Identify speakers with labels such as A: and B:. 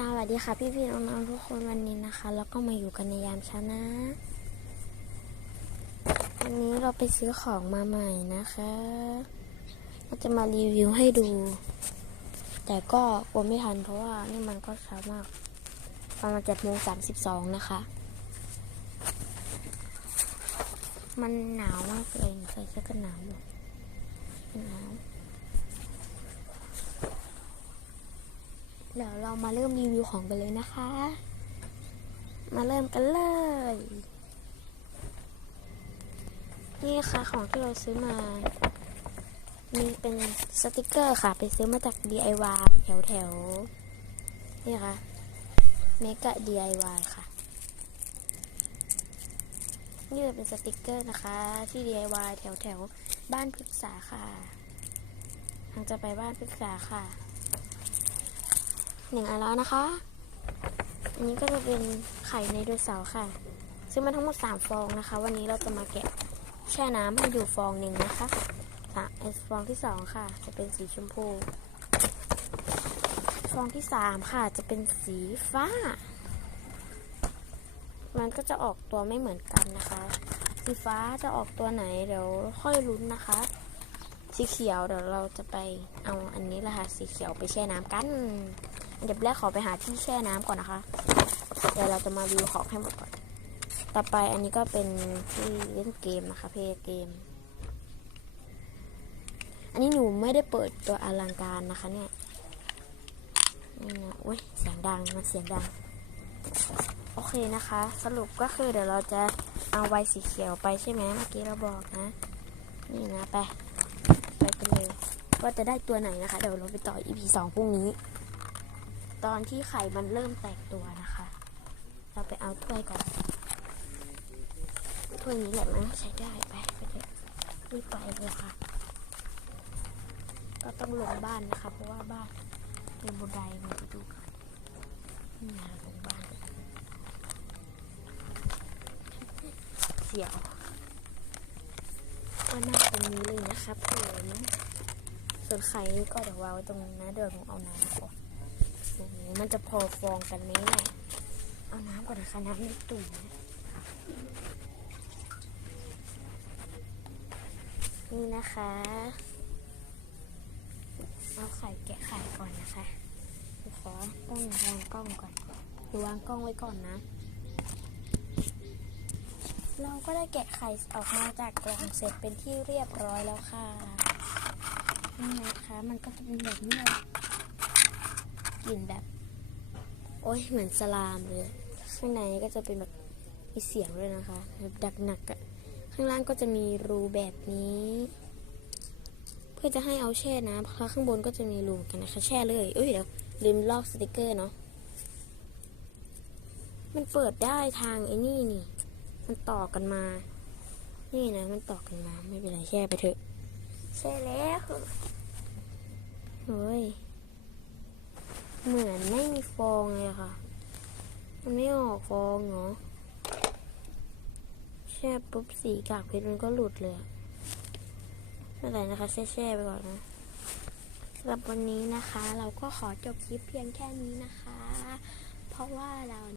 A: สวัสดีค่ะพี่พี่ๆน้องๆทุกคนวันนี้นะคะ แล้วก็มาอยู่กันในยามเช้านะ วันนี้เราไปซื้อของมาใหม่นะคะเราจะมารีวิวให้ดู แต่ก็กลัวไม่ทันเพราะว่านี่มันก็เช้ามากประมาณเจ็ดโมงสามสิบสองนะคะ มันหนาวมากเลยใส่เสื้อกันหนาวอยู่หนาว เดี๋ยวเรามาเริ่มรีวิวของกันเลยนะคะ มาเริ่มกันเลย นี่ค่ะของที่เราซื้อมา มีเป็นสติกเกอร์ค่ะ ไปซื้อมาจาก DIY แถวแถวๆนี่ค่ะ เมกะ DIY ค่ะ นี่เป็นสติกเกอร์นะคะ ที่ DIY แถวแถวๆบ้านพฤกษาค่ะทางจะไปบ้านพฤกษาค่ะ หนึ่งอันแล้วนะคะ อันนี้ก็จะเป็นไข่ในโดเสาค่ะซื้อมาทั้งหมดสามฟองนะคะ วันนี้เราจะมาแกะแช่น้ำให้ดูฟองหนึ่งนะคะไอฟองที่สองค่ะ จะเป็นสีชมพู ฟองที่สามค่ะ จะเป็นสีฟ้า มันก็จะออกตัวไม่เหมือนกันนะคะ สีฟ้าจะออกตัวไหนเดี๋ยวค่อยลุ้นนะคะสีเขียวเดี๋ยวเราจะไปเอาอันนี้ละค่ะสีเขียวไปแช่น้ำกัน อันดับแรกขอไปหาที่แช่น้ำก่อนนะคะ เดี๋ยวเราจะมารีวิวของให้หมดก่อน ต่อไปอันนี้ก็เป็นที่เล่นเกมนะคะเพย์เกม อันนี้หนูไม่ได้เปิดตัวอลังการนะคะเนี่ยนี่นะโอ้ยเสียงดังมันเสียงดัง โอเคนะคะ สรุปก็คือเดี๋ยวเราจะเอาไวสีเขียวไปใช่ไหมเมื่อกี้เราบอกนะ นี่นะไปไปกันเลยว่าจะได้ตัวไหนนะคะ เดี๋ยวเราไปต่อ EP สองพรุ่งนี้ ตอนที่ไข่มันเริ่มแตกตัวนะคะ เราไปเอาถ้วยก่อน ถ้วยนี้แหละมั้งใช้ได้ไปไปเถอะรีบไปเลยค่ะ ก็ต้องลงบ้านนะคะ เพราะว่าบ้านเป็นบันไดมาดูกันนี่นะลงบ้าน เสียวก็นั่งตรงนี้เลยนะครับผมส่วนไข่นี่ก็เดี๋ยววางไว้ตรงนั้นะเดี๋ยวหนูเอาน้ำก่อน มันจะพอฟองกันไหมเนี่ยเอาน้ำก่อนนะคะน้ำในตุ่มนะนี่นะคะ เอาไข่แกะไข่ก่อนนะคะขอต้องวางกล้องก่อนดี๋ยววางกล้องไว้ก่อนนะ เราก็ได้แกะไข่ออกมาจากกล่องเสร็จเป็นที่เรียบร้อยแล้วค่ะนี่นะคะ มันก็จะเป็นแบบนี้เลยกลิ่นแบบ โอ้ยเหมือนสลามเลย ข้างในก็จะเป็นแบบมีเสียงด้วยนะคะแบบดักหนักอะข้างล่างก็จะมีรูแบบนี้ เพื่อจะให้เอาแช่น้ำเพราะข้างบนก็จะมีรูกันนะคะ แช่เลยเอ้ยเดี๋ยวลืมลอกสติกเกอร์เนาะมันเปิดได้ทางไอ้นี่นี่ มันต่อกันมา นี่นะมันต่อกันมา ไม่เป็นไรแช่ไปเถอะ แช่แล้วเฮ้ย เหมือนไม่มีฟองเลยค่ะ มันไม่ออกฟองเนาะแช่ปุ๊บสีกากเพชรมันก็หลุดเลยไม่เป็นไรนะคะ แช่ๆไปก่อนนะสำหรับวันนี้นะคะ เราก็ขอจบคลิปเพียงแค่นี้นะคะ เพราะว่าเรา